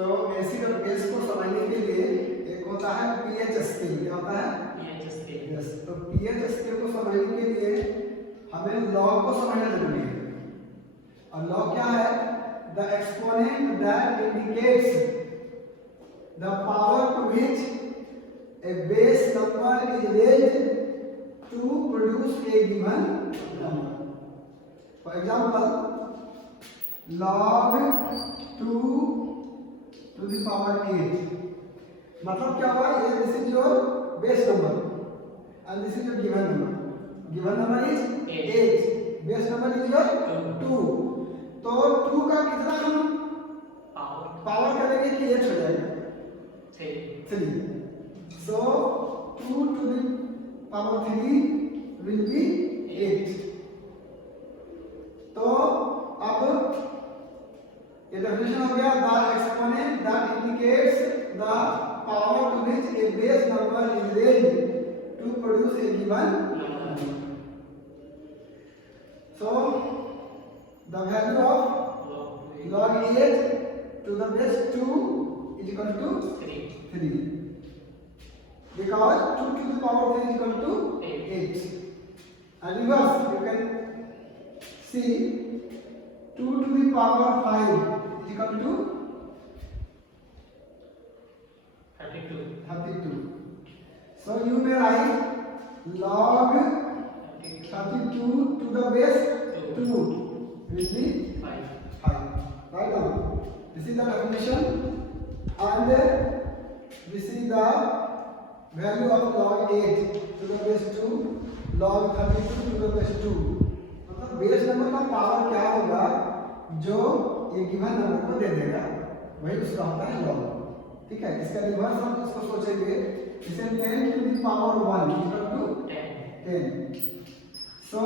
तो एसिड और बेस को समझने के लिए एक होता है पीएच स्केल। क्या होता है? PH scale. यस, तो पीएच स्केल को समझने के लिए हमें लॉग को समझना जरूरी है। और लॉग क्या है? The exponent that indicates the power to which a base number is raised to produce a given number. For example, log 2 to the power 8 मतलब क्या हुआ? ये this is your base number and this is your given number. Given number is 8, base number is your 2. तो 2 का कितना हम power करेंगे कि 8 हो जाएगा? 3. So 2 to the power 3 will be 8. तो अब ये डेफिनेशन हो गया the exponent that indicates the power to which a base number is raised to produce a given number. So the value of log 8 to the base 2 is equal to 3 because 2 to the power 3 is equal to 8. And reverse, you can see 2 to the power 5 is equal to 32. So you may write log 32 to the base 2 will be 5. Right now, this is the definition. And this is the value of log 8 to the base 2, log 32 to the base 2. मतलब base number का power क्या होगा जो ये given number को दे देगा, वही उसका होता है लॉग. ठीक है, इसका रिवर्स हम इसको सोचेंगे. इसे 10 to the power 1 equal to 10. So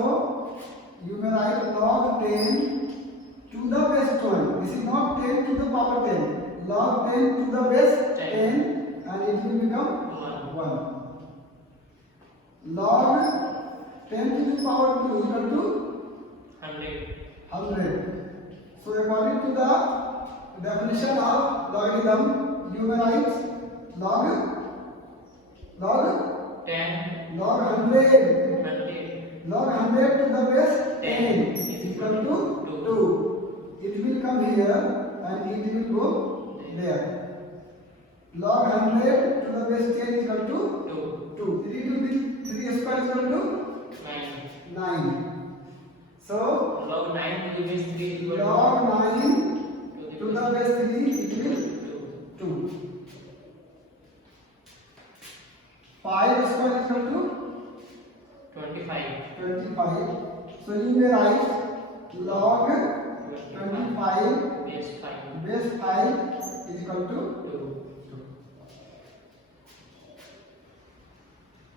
you may write log 10 to the base 12. This is not 10 to the power 10. Log 10 to the base 10 and it will become 1. Log 10 to the power 2 equal to 100. So according to the definition of logarithm, you may write log 10, log 100, log 100 to the base 10 is equal to 2. It will come here and it will go there. Log 100 to the base 10 is equal to 2. 3 to the 3 square is equal to 9. So log 9 to the base 3 is equal to log 9 to the base 3 it will 2. 5 square is equal to 25. So you may write log 25 base 5 is equal to 2.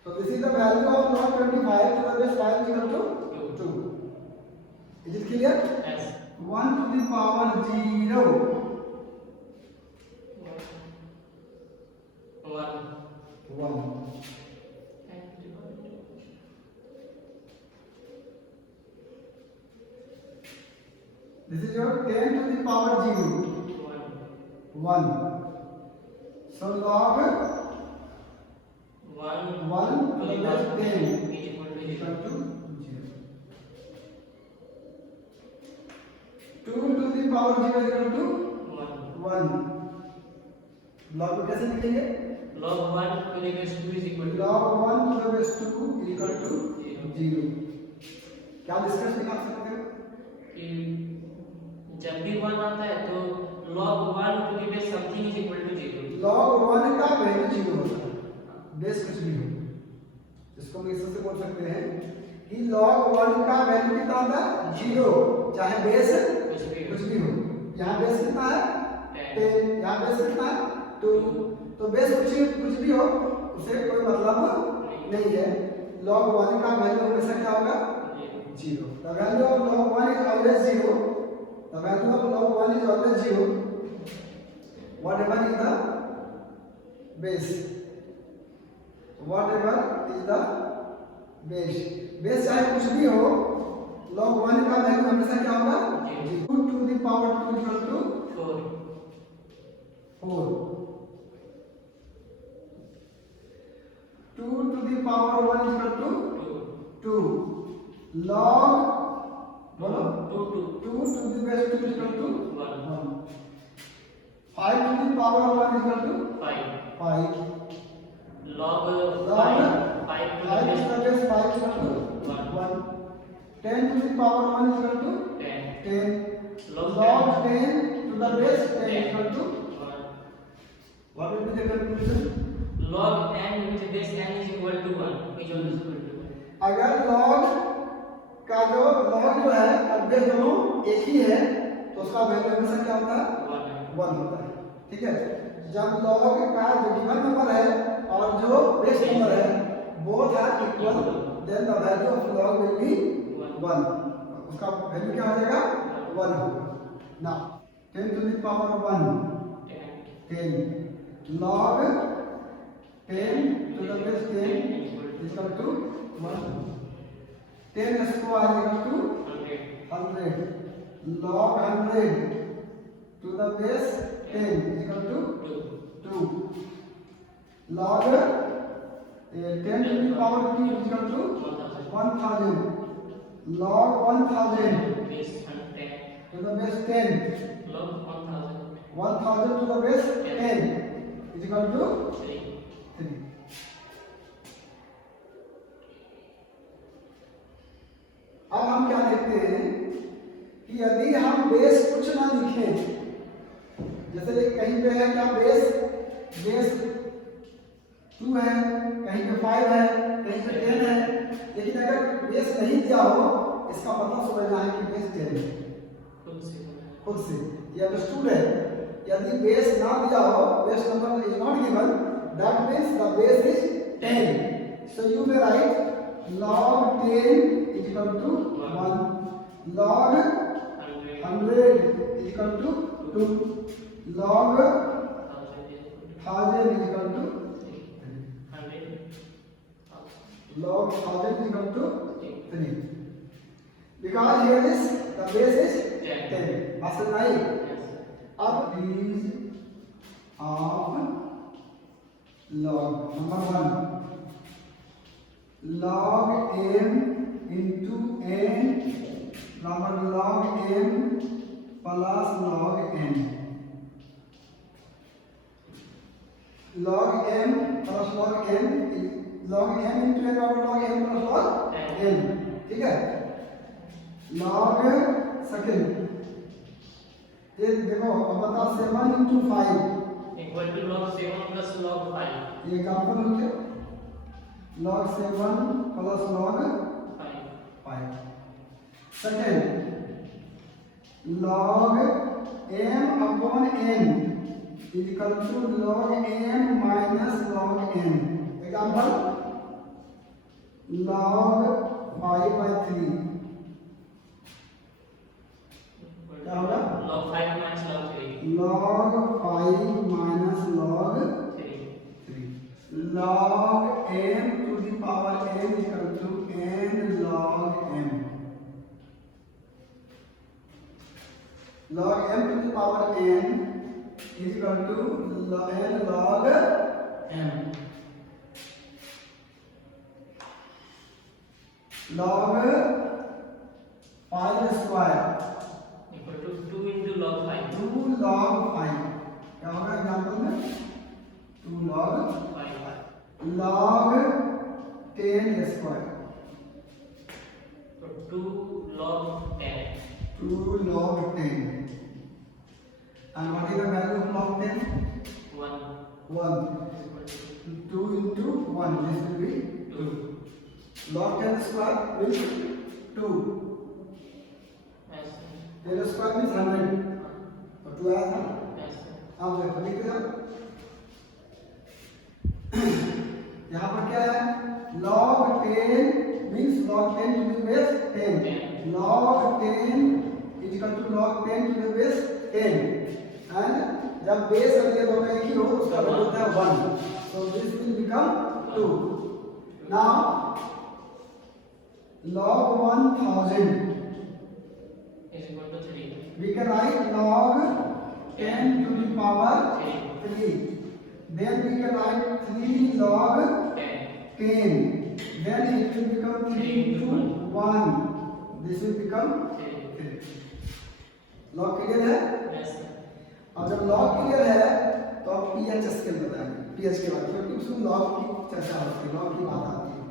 So this is the value of log 25 to the base 5 is equal to 2. Is it clear? Yes. 1 to the power 0. 1. This is your 10 to the power 0. 1. So log 1 to the base 10 is equal to 0. 2 to the power 0 is equal to 1. log को कैसे लिखेंगे? log 1 to the base 2 is equal to log 1 to the base 2 is equal to 0. क्या discuss निकाल सकते हो कि जब भी 1 आता है तो log 1 to the base something is equal to 0. log 1 का वैल्यू 0 होता है, बेस कुछ भी हो. इसको हम इस तरह से बोल सकते हैं कि log 1 का वैल्यू कितना होता है? 0, चाहे बेस कुछ भी हो. यहाँ बेस कितना है? 10. यहाँ बेस कितना है? 2. तो बेस कुछ भी हो उसे कोई मतलब नहीं है. log 1 का वैल्यू हमेशा क्या होगा? 0. The value of log 1 is always 0. The value of log 1 is always 0. Whatever is the base. Whatever is the base. Base चाहे कुछ भी हो, log 1 का वैल्यू हमेशा क्या होगा? 2 to the power 2 equal to 4. power 1 is equal to 2. 2. Log बोलो 2 2 to the base 2 is equal to 1. 1. 5 to the power 1 is equal to 5. 5. Log Log 5 to 5 the to the base base 5 is equal to 1. 10 to the power 1 is equal to 10. 10. Log Log 10 to the base 10 is 10. equal to 1. what will be the conclusion? Log n with base n is equal to 1 is always equal to 1. अगर log का जो है और base दोनों एक ही है तो उसका वैल्यू हमेशा क्या होता है 1 होता है। ठीक है, जब log का जो गिवन नंबर है और जो बेस नंबर है both are equal then the value of log will be 1। उसका वैल्यू क्या हो जाएगा 1 होगा। Now 10 to the power 1 10 log 10 to the base 10 is equal to 1। 10 square is equal to 100 log 100 to the base 10 is equal to 2 log 10 to the power 2 is equal to 1000 log 1000 to the base 10 1000 to the base 10 is equal to 3। अब हम क्या देखते हैं कि यदि हम base कुछ ना लिखें, जैसे कहीं पे है क्या बेस 2 है, कहीं पे 5 है, कहीं पे 10 है, लेकिन अगर बेस नहीं दिया हो इसका मतलब समझना है कि बेस 10 है खुद से। ये अंडरस्टूड है। यदि बेस ना दिया हो, base number is not given, that means the base is 10। So you may right log 10 is equal to 1 log 100 is equal to 2 log 1000 is equal to 3 log 1000 is equal to 3 because here is the base is 10। आसान नहीं। अब these of log number 1 log m into n number log m plus log n log m plus log n log m into n number log m plus log n। ठीक है, log second ये देखो अब बता 7 into 5 equal to log 7 plus log 5 ये example हो गया log 7 plus log 5। Second log m upon n is equal to log m minus log n। Example log 5/3 क्या होगा log 5 minus log 3 log 5 minus log 3 log m to the power n is equal to n log m log m to the power n is equal to n log m log 5 square equal to 2 into log 5 2 log 5 क्या होगा example में 2 log 5 log 10 square so 2 log 10 2 log 10 and what is the value of log 10 1 2 into 1 this will be 2 log 10 square means 2 10 square means 100 तो 2 आया था। अब देखो लिख दो यहाँ पर क्या है log 10 means log 10 to the base 10 log 10 is equal to log 10 to the base 10 and जब बेस और ये दोनों एक ही हो तो उसका वैल्यू होता है 1 so this will become 2। now log 1000 is equal to 3 we can write log 10 to the power 3 then we can write 3 log 10 then it will become 3 into 1, this will become 3. Log clear है? Yes sir. और जब log clear है तो आप pH scale बताएंगे, pH के बाद, क्योंकि उसमें लॉग की चर्चा होती है, लॉग की बात आती है।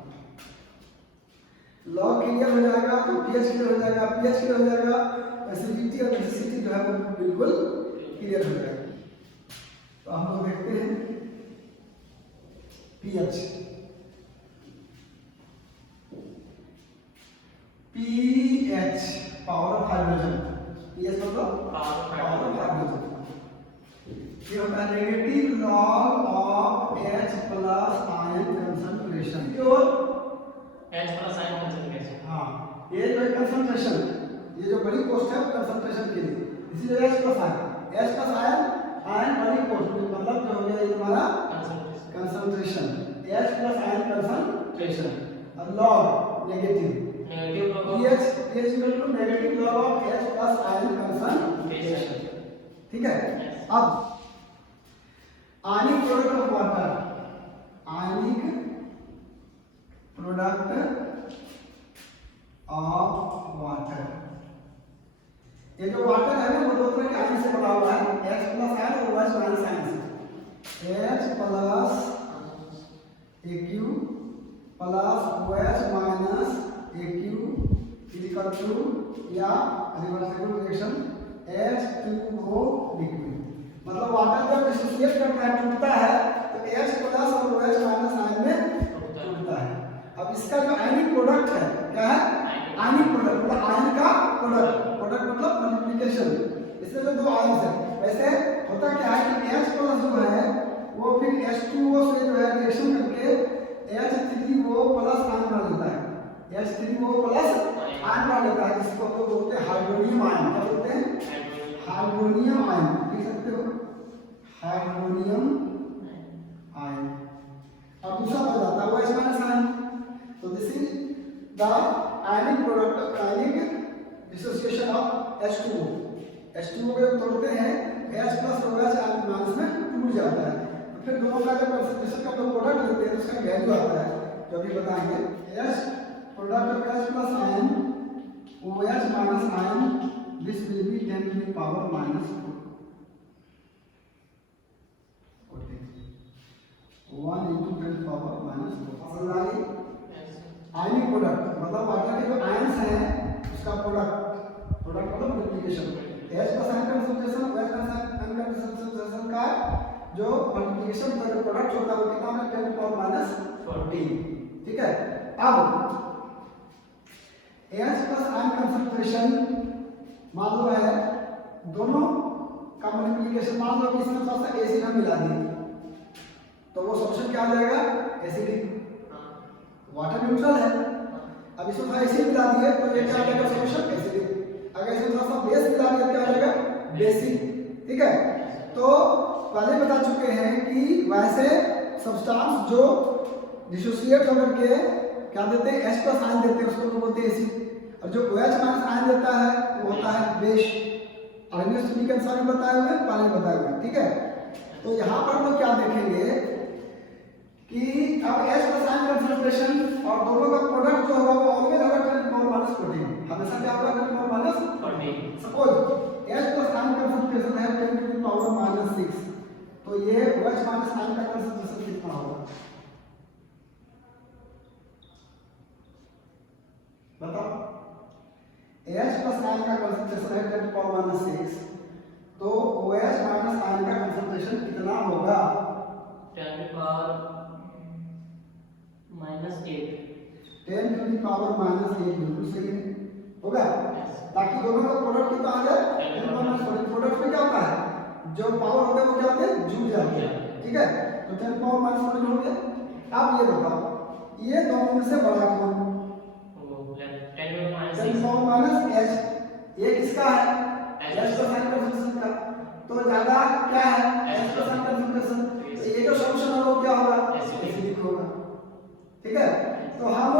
लॉग क्लियर हो जाएगा तो पीएच क्लियर हो जाएगा, पीएच क्लियर हो जाएगा, एसिडिटी और बेसिसिटी जो है वो बिल्कुल क्लियर हो जाएगी। तो हम लोग देखते हैं pH, pH power of hydrogen, pH मतलब पावर ऑफ हाइड्रोजन। ये होता है negative log of H plus ion concentration, और H प्लस आयन कंसंट्रेशन। हाँ, ये जो है कंसंट्रेशन, ये जो बड़ी पोस्ट है कंसंट्रेशन के लिए, इसीलिए H प्लस आयन, आयन बड़ी पोस्ट मतलब जो हो गया ये हमारा concentration, H plus ion concentration, और log negative pH equal to negative log of H plus ion concentration. ठीक है, अब ionic product of water, ionic product of water, ये जो वाटर है ना वो दो तरह के आयन से बना हुआ है, H प्लस आयन और OH माइनस आयन से। H plus AQ plus OH minus AQ equal to या रिवर्सिबल रिएक्शन H2O लिक्विड। मतलब वाटर जब डिसोसिएट करता है, टूटता है, तो H प्लस और OH माइनस आयन में टूटता है। अब इसका जो आयनिक प्रोडक्ट है क्या है? आयनिक प्रोडक्ट मतलब आयन का प्रोडक्ट, प्रोडक्ट मतलब मल्टीप्लिकेशन, इसमें जो दो आयन है। वैसे होता क्या है कि H प्लस जो है वो फिर H2O से जो है रिएक्शन करके H3O प्लस आयन बना देता है, H3O प्लस आयन बना देता है, जिसको हम लोग बोलते हैं हाइड्रोनियम आयन। क्या बोलते हैं? हाइड्रोनियम आयन, लिख सकते हो हाइड्रोनियम आयन। अब दूसरा हो जाता है OH माइनस आयन। तो this is the ionic product, ionic dissociation of H2O। H2O को जब तोड़ते हैं H plus OH ion minus में टूट जाता है, तो फिर दोनों का जब कंसंट्रेशन का लोग प्रोडक्ट लेते हैं तो उसका वैल्यू आता है, जो अभी बताएंगे। H product of H plus ion OH minus ion, this will be 10 to the power minus 4, 1 into 10 to the power minus 4। Ionic product मतलब वाटर के जो आयन्स हैं उसका प्रोडक्ट, प्रोडक्ट मतलब multiplication. H plus ion concentration OH plus ion concentration का जो multiplication का जो प्रोडक्ट होता है वो कितना है? 10 to the power minus 14। ठीक है, अब H प्लस आयन कंसंट्रेशन मान लो है, दोनों का मल्टीप्लिकेशन मान लो कि इसमें थोड़ा सा एसिड हम मिला दिए तो वो सॉल्यूशन क्या हो जाएगा? एसिडिक। वाटर न्यूट्रल है, अब इसमें थोड़ा एसिड मिला दिए तो ये क्या हो जाएगा? Solution acidic. अगर इसमें थोड़ा सा बेस मिला दिया क्या हो जाएगा? बेसिक। ठीक है, तो पहले बता चुके हैं कि वैसे सब्सटेंस जो डिसोसिएट होकर के क्या देते हैं? H प्लस आयन देते हैं, उसको तो बोलते हैं एसिड, और जो OH माइनस आयन देता है वो होता है बेस। अग्निश के अनुसार बताए हुए, पानी बताए हुए। ठीक है, तो यहाँ पर लोग क्या देखेंगे कि अब H प्लस आयन कंसंट्रेशन और दोनों का प्रोडक्ट जो होगा वो ऑलवेज होगा 10 to the power minus 14, हमेशा क्या होगा? 10 to the power minus 14। Suppose H plus ion concentration है 10 to the power minus 6, तो ये OH माइनस आयन का कंसंट्रेशन कितना होगा? बताओ। H प्लस आयन का कंसंट्रेशन है 10 to the power minus 6, तो OH माइनस आयन का कंसंट्रेशन कितना होगा? 10 to the power minus 8। 10 to the power minus 8 बिल्कुल सही है, होगा, ताकि दोनों का प्रोडक्ट कितना आ जाए? 10 to the power minus 14। Product में क्या होता है? जो पावर होता है वो क्या होते हैं? जुड़ जाते हैं। ठीक है, तो 10 to the power minus 14 हो गया। अब ये बताओ, ये दोनों में से बड़ा कौन? 10 to the power minus H। ये किसका है? H प्लस आयन कंसंट्रेशन का। तो ज्यादा क्या है? H plus ion concentration. तो ये जो सॉल्यूशन है वो क्या होगा? एसिडिक होगा। ठीक है, तो हम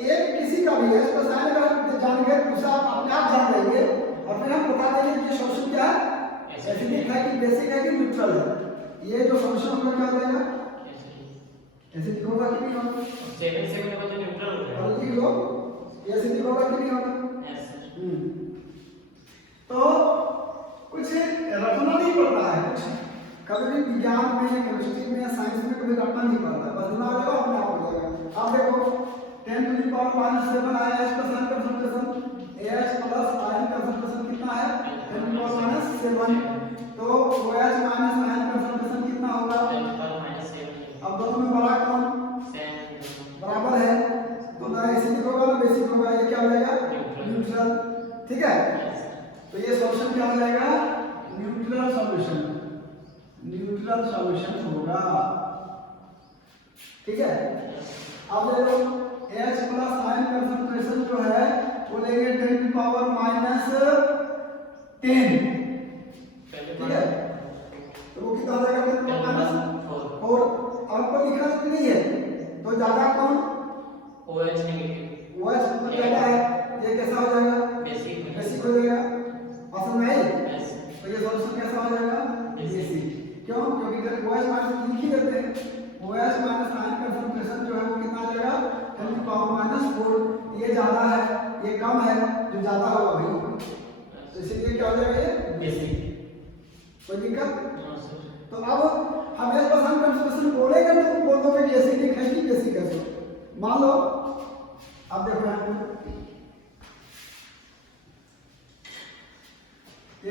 एक किसी का भी H प्लस आयन का जान गए, दूसरा अपने आप जान लेंगे और फिर हम बता देंगे कि ये सॉल्यूशन क्या है? एसिडिक है कि बेसिक है कि न्यूट्रल है। ये जो सॉल्यूशन होगा क्या हो जाएगा? एसिडिक होगा कि नहीं होगा? 7 से होगा तो न्यूट्रल हो जाएगा। और लिख लो एसिडिक होगा कि नहीं होगा? Yes sir. तो कुछ रटना नहीं पड़ता है, कुछ कभी भी विज्ञान में, केमिस्ट्री में, साइंस में कभी रटना नहीं पड़ता, बस दिमाग लगाओ अपने आप हो जाएगा। अब देखो 10 टू द पावर -7 आया H plus ion concentration, H plus ion concentration कितना है 10 टू द पावर -7, तो OH माइनस आयन कंसंट्रेशन कितना होगा 10 to the power -7। अब दोनों में बड़ा कौन 7 बराबर है, तो ना एसिडिक होगा ना बेसिक होगा, ये क्या हो जाएगा न्यूट्रल। ठीक है, तो ये सॉल्यूशन क्या हो जाएगा न्यूट्रल सॉल्यूशन, न्यूट्रल सॉल्यूशन होगा। ठीक है, अब देखो H प्लस आयन कंसंट्रेशन जो है वो लेंगे 10 टू पावर -10। ठीक है, तो वो कितना हो जाएगा 10 टू पावर -4। आपको लिखना नहीं है तो ज्यादा कौन OH नेगेटिव OH ज्यादा है, ये कैसा हो जाएगा बेसिक बेसिक हो जाएगा। पसंद आई? यस तो ये सॉल्यूशन कैसा हो जाएगा बेसिक। क्यों? क्योंकि जब OH माइनस लिख ही देते हैं, OH माइनस आयन कंसंट्रेशन जो है वो कितना आ जाएगा 10 टू पावर -4। ये ज्यादा है ये कम है, जो ज्यादा होगा वही होगा, तो इसलिए क्या हो जाएगा ये बेसिक। कोई दिक्कत? No sir. तो अब हम H प्लस आयन कंसंट्रेशन बोलेंगे तो बोल दोगे कि एसिडिक है कि बेसिक है। मान लो अब देखो यहाँ पे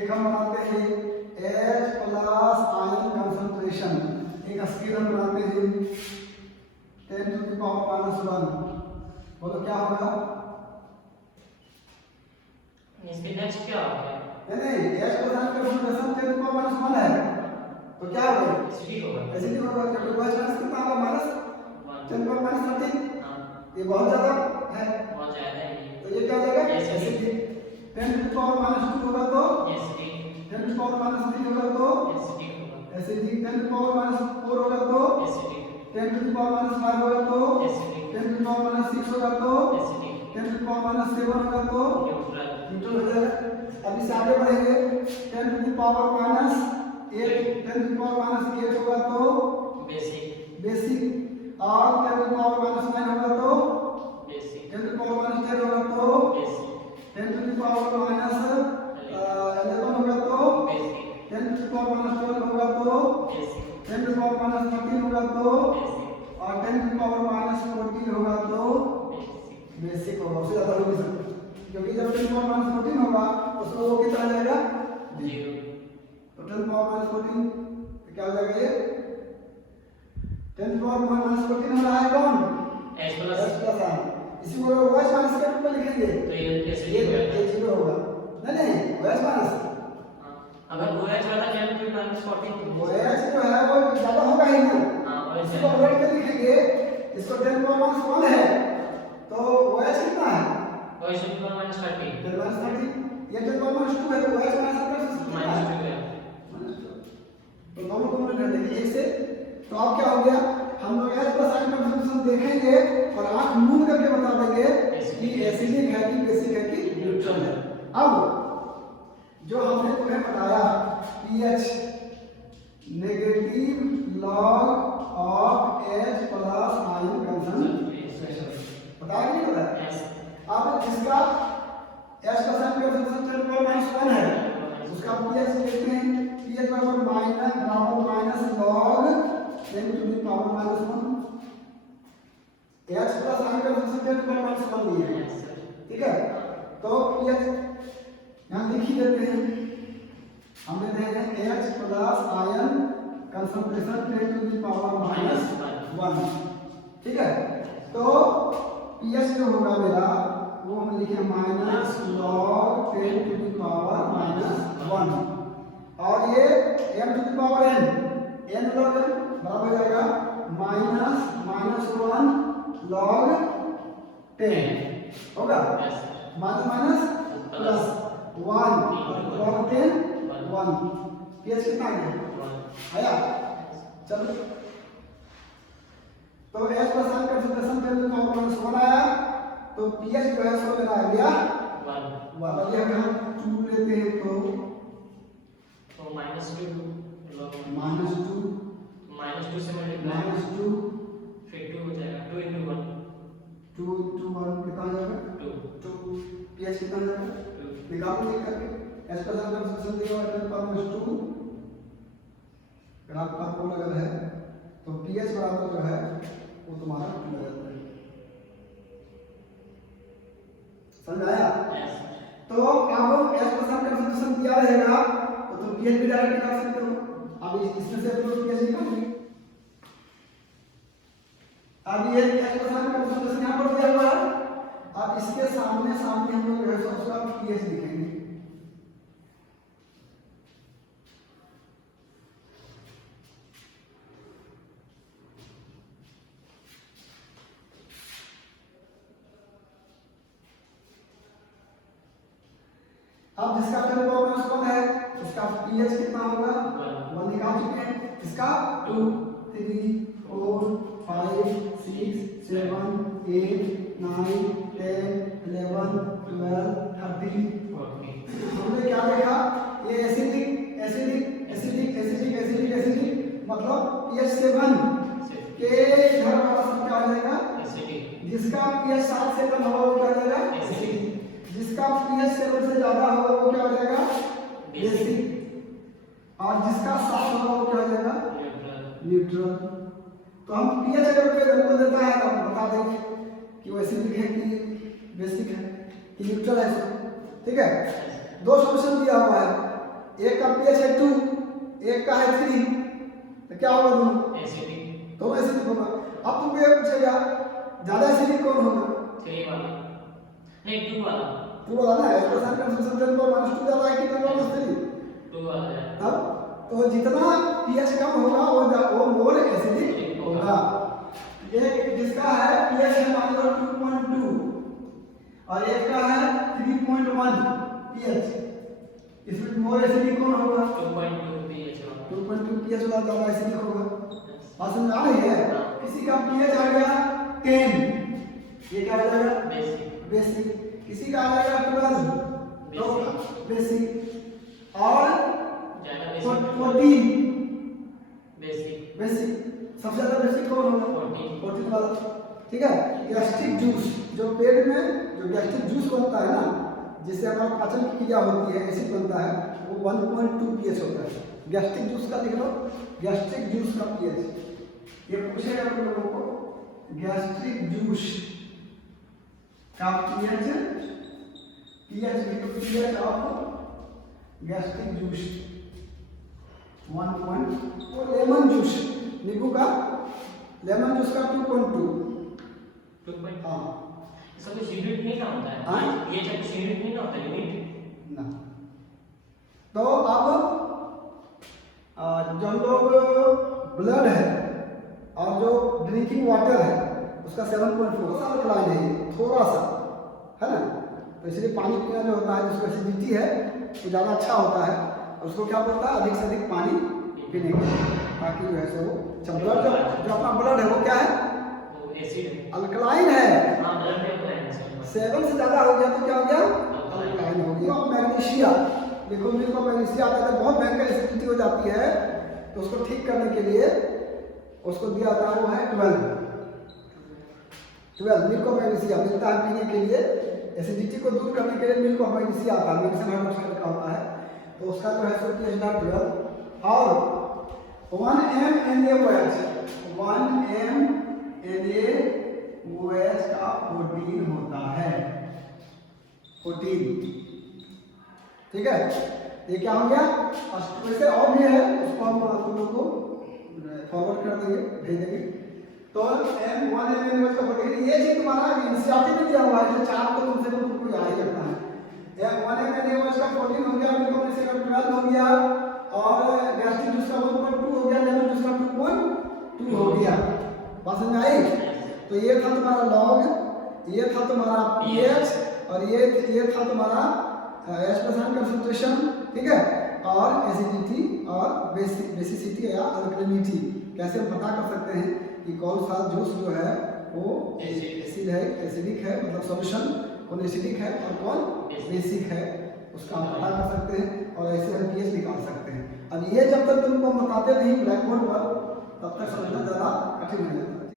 एक हम बनाते हैं H प्लस आयन कंसंट्रेशन, एक स्केल हम बनाते हैं 10 टू द पावर -1। बोलो क्या होगा? इसके नेक्स्ट क्या होगा? नहीं H plus ion concentration 10 to power -1 है, तो क्या होगा एसिडिक होगा। एसिडिक होगा, क्योंकि OH माइनस कितना होगा -10 टू पावर -13, हां ये बहुत ज्यादा है, बहुत ज्यादा है ये। तो ये क्या हो जाएगा acidic. Acidic. 10 to the power -2 होगा तो एसिडिक 10 टू द पावर -3 होगा तो एसिडिक होगा। एसिडिक। 10 टू द पावर -4 होगा तो एसिडिक 10 टू द पावर -5 होगा तो एसिडिक 10 टू द पावर -6 होगा तो एसिडिक 10 टू द पावर -7 होगा तो न्यूट्रल न्यूट्रल हो जाएगा। अब इससे आगे बढ़ेंगे 10 to the power -8 10 to the power -8 होगा तो बेसिक बेसिक, और 10 टू द पावर -9 होगा तो बेसिक 10 टू द पावर -10 होगा तो बेसिक 10 टू द पावर -11 होगा तो बेसिक 10 टू द पावर -12 होगा तो बेसिक 10 टू द पावर -13 होगा तो बेसिक और 10 टू द पावर -14 होगा तो बेसिक बेसिक होगा। उससे ज्यादा हो नहीं सकता, क्योंकि जब 10 टू द पावर -14 होगा उसमें वो कितना आ जाएगा 0। तो 10 टू द पावर -14 तो क्या हो जाएगा ये 10 टू द पावर -14 हो रहा है कौन H H plus plus ion, इसी को OH माइनस के रूप में लिखेंगे तो ये ये एसिडिक होगा। 0 होगा। नहीं OH माइनस अगर OH वाला 10 to the -14 OH जो है वो ज्यादा होगा ही ना, हां और इसको उलट के लिखेंगे, इसको 10 टू द पावर -1 है तो OH कितना है OH to the power -13 10 -13, ये 10 टू द पावर -2 है तो OH माइनस कितना है -2 है। तो दोनों को उलट कर देंगे एक से। तो अब क्या हो गया, हम लोग H प्लस आयन कंसंट्रेशन देखेंगे और आंख मूंद करके बता देंगे कि एसिडिक है कि बेसिक है कि न्यूट्रल है। अब जो हमने तुम्हें बताया pH negative log of H plus ion concentration बताया कि नहीं बताया? यस अब जिसका H plus ion concentration 10 to the power -1 है उसका pH लिखते हैं, pH बराबर -log 10 to the power -1। H plus ion concentration 10 to the power -1 दिए हैं, यस सर। ठीक है। तो pH यहाँ लिख ही देते हैं, हम देते हैं H plus ion concentration 10 to the power -1, ठीक है। तो pH जो होगा मेरा वो हम लिखे -log 10 टू द पावर -1, और ये m to the power n log n बराबर हो जाएगा -1 log 10 होगा, yes minus plus 1 log 10 1। pH कितना आ गया आया? चलो तो H plus ion concentration 10 to the power -1 आया, तो pH जो है सो मेरा आ गया 1। अब ये हम 2 लेते हैं तो तो -2 log -2 -2 से मल्टीप्लाई -2 फिर 2 2 1 कितना हो जाएगा 2 pH कितना हो जाएगा निकालो लिख करके एस पर कंसंट्रेशन दिया हुआ है पर 2 ग्राफ फार्मूला अगर है तो pH बराबर जो है वो तुम्हारा 2 हो जाता है। समझ आया? तो अब एस पर कंसंट्रेशन दिया रहेगा तो तुम pH भी डायरेक्ट निकाल सकते हो। अब इसमें से तुम pH निकालोगे। अब ये एस पर कंसंट्रेशन यहाँ पर दिया हुआ है। अब इसके सामने सामने हम लोग जो है उसका pH लिखेंगे। अब जिसका फिर प्रॉब्लम कौन है इसका pH कितना होगा 1 निकाल चुके हैं। इसका 2 3 4 5 6 7 8 9 10 11 12 13 हमने क्या देखा ये एसिडिक मतलब pH 7 के इधर वाला सब क्या हो जाएगा जिसका pH 7 से कम होगा वो क्या हो जाएगा एसिडिक जिसका pH 7 से ज्यादा होगा वो क्या हो जाएगा बेसिक और जिसका 7 होगा वो क्या हो जाएगा न्यूट्रल। तो हम pH अगर कोई बोल देता है तो हम बता देंगे कि वो एसिडिक है कि बेसिक है कि न्यूट्रल है। ठीक है दो सॉल्यूशन दिया हुआ है एक का pH है 2 एक का है 3 तो क्या होगा दोनों एसिडिक दोनों एसिडिक होगा। अब तुमको ये पूछेगा ज्यादा एसिडिक कौन होगा 3 वाला नहीं 2 वाला 2 वाला ना एस पर कंसंट्रेशन पर -2 ज्यादा है कि -3 2 वाला है। अब तो जितना pH कम होगा वो मोर एसिडिक होगा। ये जिसका है pH है मान लो 2.2 और एक का है 3.1 pH इसमें मोर एसिडिक कौन होगा 2.2 pH 2.2 pH वाला ज्यादा एसिडिक होगा। बात समझ आ रही है? किसी का pH आ गया 10 ये क्या हो जाएगा बेसिक किसी का आ जाएगा 12 तो बेसिक और ज्यादा 14 बेसिक सबसे ज्यादा बेसिक कौन होगा 14 वाला। ठीक है गैस्ट्रिक जूस जो पेट में जो गैस्ट्रिक जूस बनता है ना जिससे हमारा पाचन की क्रिया होती है एसिड बनता है वो 1.2 pH होता है। गैस्ट्रिक जूस का लिख लो गैस्ट्रिक जूस का pH ये पूछेगा आप लोगों को गैस्ट्रिक जूस का pH ऑफ गैस्ट्रिक जूस 1. और लेमन जूस नींबू का लेमन जूस का 2.2 हाँ इसका कुछ यूनिट नहीं ना होता है हाँ? ये जब कुछ यूनिट नहीं ना होता यूनिट ना। तो अब जो हम लोग ब्लड है और जो ड्रिंकिंग वाटर है उसका 7.4 अल्कलाइन है थोड़ा सा है ना। तो इसलिए पानी पीना जो होता है जिसको एसिडिटी है वो ज़्यादा अच्छा होता है और उसको क्या बोलता है अधिक से अधिक पानी पीने के ताकि जो है सो ब्लड जो अपना ब्लड है वो क्या है वो एसिड है अल्कलाइन है। हां ब्लड में होता है 7 से ज़्यादा हो गया तो क्या हो गया अल्कलाइन हो गया। और मैग्नीशिया देखो मिल्क में मैग्नीशिया आता है बहुत भयंकर एसिडिटी हो जाती है तो उसको ठीक करने के लिए उसको दिया जाता है वो है 12 मिल्क ऑफ मैग्नीशिया मिलता है पीने के लिए एसिडिटी को दूर करने के लिए मिल्क ऑफ मैग्नीशिया आता है मैग्नीशियम हाइड्रोक्साइड का होता है तो उसका जो है सो pH 12 और 1 mNaOH 1 mNaOH का 14 होता है 14। ठीक है ये क्या हो गया वैसे और भी है उसको हम तुम लोग को फॉरवर्ड कर देंगे भेज देंगे। तो M1 mNaOH का 14 ये चीज तुम्हारा एनसीईआरटी में दिया हुआ है जो चार तो तुमसे तुमको याद ही रखना है। M1 mNaOH का 14 हो गया मिल्क ऑफ मैग्नीशिया का 12 हो गया और गैस्ट्रिक जूस का 1.2 हो गया लेमन जूस का 2.2 हो गया। बात समझ में आई? तो ये था तुम्हारा लॉग ये था तुम्हारा pH और ये था तुम्हारा एस्पेशन कंसंट्रेशन। ठीक है और एसिडिटी और बेसिसिटी या अल्कलिनिटी कैसे हम पता कर सकते हैं कि कौन सा जूस जो है वो एसिड है एसिडिक है मतलब सॉल्यूशन कौन एसिडिक है और कौन बेसिक है उसका हम पता कर सकते हैं और ऐसे हम pH निकाल सकते हैं। अब ये जब तक तुमको हम बताते नहीं ब्लैक बोर्ड पर तब तक समझना ज़्यादा कठिन हो जाता है।